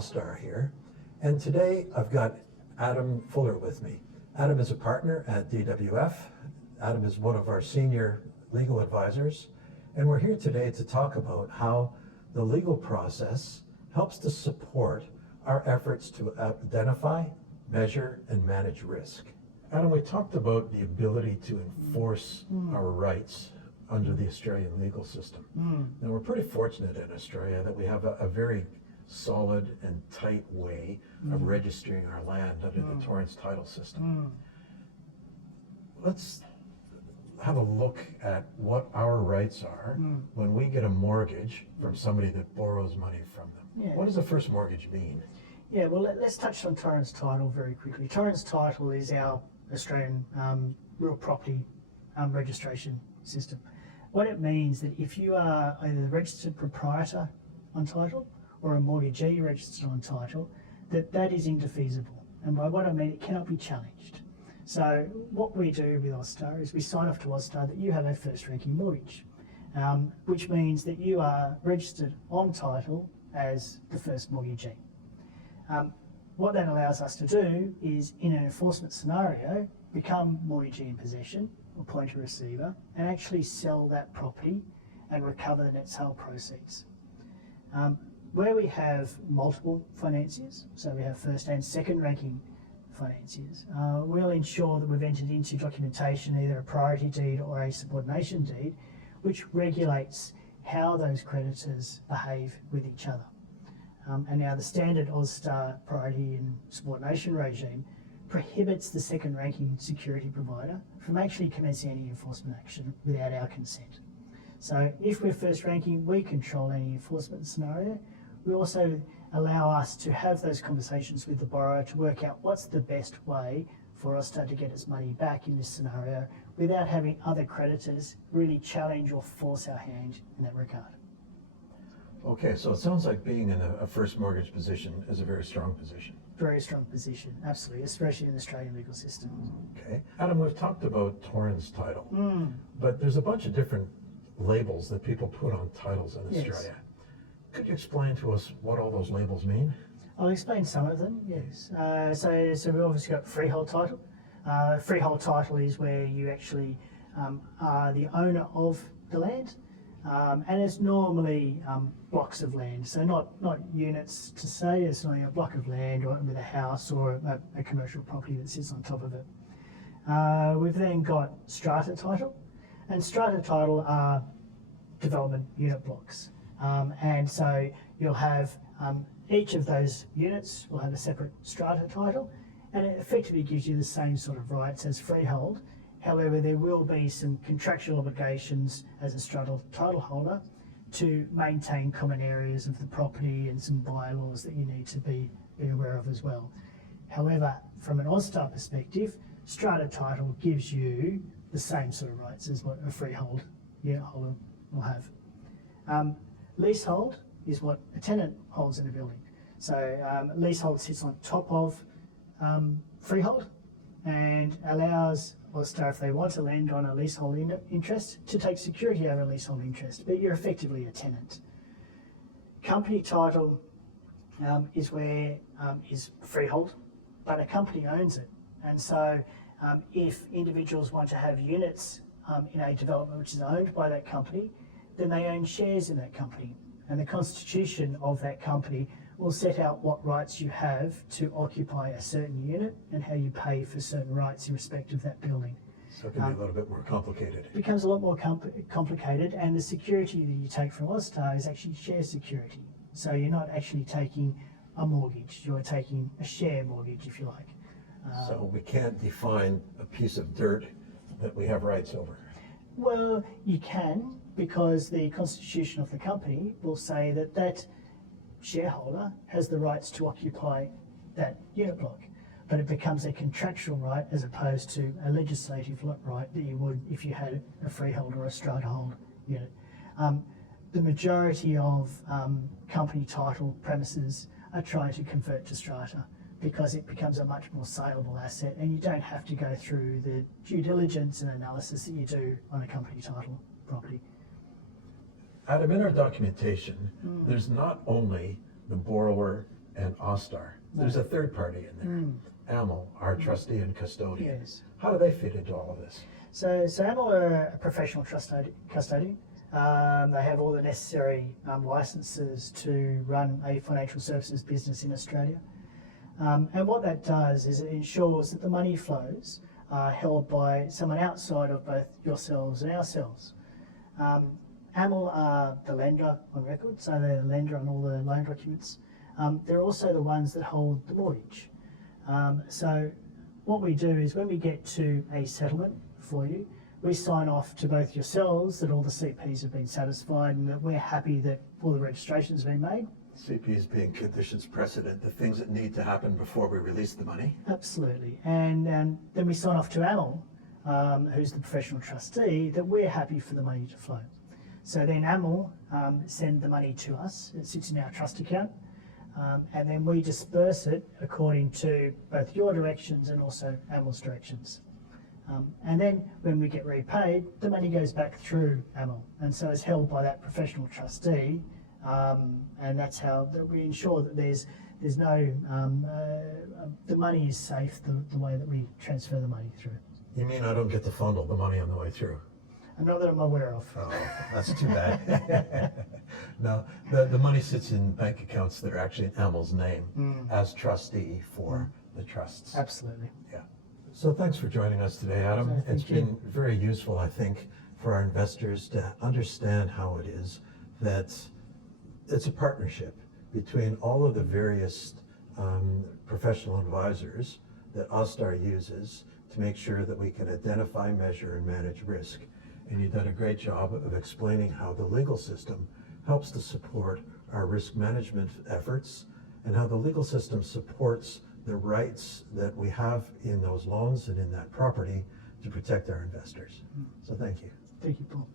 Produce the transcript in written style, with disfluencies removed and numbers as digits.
Star here, and today I've got Adam Fuller with me. Adam is a partner at DWF. Adam is one of our senior legal advisors, and we're here today to talk about how the legal process helps to support our efforts to identify, measure, and manage risk. Adam, we talked about the ability to enforce our rights under the Australian legal system. And we're pretty fortunate in Australia that we have a very solid and tight way of registering our land under the Torrens title system. Let's have a look at what our rights are when we get a mortgage from somebody that borrows money from them. Yeah. What does a first mortgage mean? Yeah, well, let's touch on Torrens title very quickly. Torrens title is our Australian real property registration system. What it means that if you are either the registered proprietor on title or a mortgagee registered on title, that is indefeasible. And by what I mean, it cannot be challenged. So what we do with Austar is we sign off to Austar that you have a first ranking mortgage, which means that you are registered on title as the first mortgagee. What that allows us to do is, in an enforcement scenario, become mortgagee in possession, appoint a receiver, and actually sell that property and recover the net sale proceeds. Where we have multiple financiers, so we have first and second ranking financiers, we'll ensure that we've entered into documentation, either a priority deed or a subordination deed, which regulates how those creditors behave with each other. And now the standard Austar priority and subordination regime prohibits the second ranking security provider from actually commencing any enforcement action without our consent. So if we're first ranking, we control any enforcement scenario. We also allow us to have those conversations with the borrower to work out what's the best way for Austar to get its money back in this scenario without having other creditors really challenge or force our hand in that regard. Okay, so it sounds like being in a first mortgage position is a very strong position. Very strong position, absolutely, especially in the Australian legal system. Okay. Adam, we've talked about Torrens title, but there's a bunch of different labels that people put on titles in Australia. Could you explain to us what all those labels mean? I'll explain some of them, yes. So we've obviously got freehold title. Freehold title is where you actually are the owner of the land. And it's normally blocks of land, so not units to say, it's only a block of land or with a house or a commercial property that sits on top of it. We've then got strata title, and strata title are development unit blocks. And so you'll have each of those units will have a separate strata title, and it effectively gives you the same sort of rights as freehold. However, there will be some contractual obligations as a strata title holder to maintain common areas of the property and some bylaws that you need to be aware of as well. However, from an Austar perspective, strata title gives you the same sort of rights as what a freehold unit holder will have. Leasehold is what a tenant holds in a building. So leasehold sits on top of freehold and allows Austar, if they want to lend on a leasehold interest, to take security over a leasehold interest, but you're effectively a tenant. Company title is where is freehold, but a company owns it. And so if individuals want to have units in a development which is owned by that company, then they own shares in that company. And the constitution of that company will set out what rights you have to occupy a certain unit and how you pay for certain rights in respect of that building. So it can be a little bit more complicated. It becomes a lot more complicated, and the security that you take from Austar is actually share security. So you're not actually taking a mortgage, you're taking a share mortgage, if you like. So we can't define a piece of dirt that we have rights over. Well, you can, because the constitution of the company will say that that shareholder has the rights to occupy that unit block, but it becomes a contractual right as opposed to a legislative right that you would if you had a freehold or a stratahold unit. The majority of company title premises are trying to convert to strata because it becomes a much more saleable asset, and you don't have to go through the due diligence and analysis that you do on a company title property. Adam, in our documentation, there's not only the borrower and Austar. There's a third party in there, AMAL, our trustee and custodian. Yes. How do they fit into all of this? So AMAL are a professional custodian. They have all the necessary licenses to run a financial services business in Australia. And what that does is it ensures that the money flows are held by someone outside of both yourselves and ourselves. AMAL are the lender on record, so they're the lender on all the loan documents. They're also the ones that hold the mortgage. So what we do is when we get to a settlement for you, we sign off to both yourselves that all the CPs have been satisfied and that we're happy that all the registration's been made. CPs being conditions precedent, the things that need to happen before we release the money. Absolutely. And then we sign off to AMAL, who's the professional trustee, that we're happy for the money to flow. So then AMAL send the money to us. It sits in our trust account. And then we disperse it according to both your directions and also AMAL's directions. And then when we get repaid, the money goes back through AMAL. And so it's held by that professional trustee. And that's how that we ensure that there's no, the money is safe the way that we transfer the money through. You mean I don't get to fondle the money on the way through? Not that I'm aware of. Oh, that's too bad. No, the money sits in bank accounts that are actually in AMAL's name as trustee for the trusts. Absolutely. Yeah. So thanks for joining us today, Adam. Thank It's you. been very useful, I think, for our investors to understand how it is that it's a partnership between all of the various professional advisors that Austar uses to make sure that we can identify, measure, and manage risk. And you've done a great job of explaining how the legal system helps to support our risk management efforts and how the legal system supports the rights that we have in those loans and in that property to protect our investors. So thank you. Thank you, Paul.